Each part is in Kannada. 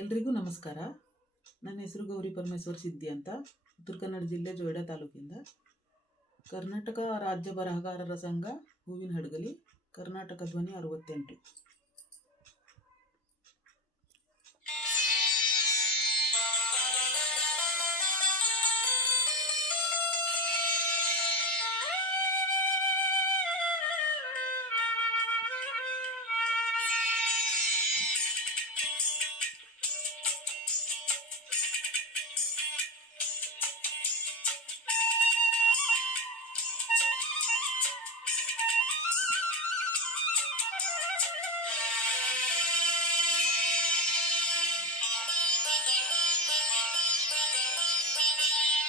ಎಲ್ರಿಗೂ ನಮಸ್ಕಾರ ನನ್ನ ಹೆಸರು ಗೌರಿ ಪರಮೇಶ್ವರ್ ಸಿದ್ದಿ ಅಂತ ಉತ್ತರ ಕನ್ನಡ ಜಿಲ್ಲೆ ಜೋಯ್ಡ ತಾಲೂಕಿಂದ ಕರ್ನಾಟಕ ರಾಜ್ಯ ಬರಹಗಾರರ ಸಂಘ ಹೂವಿನ ಹಡ್ಗಲಿ ಕರ್ನಾಟಕ ಧ್ವನಿ ಅರವತ್ತೆಂಟು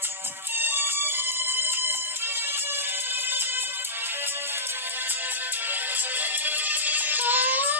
¡Suscríbete al canal!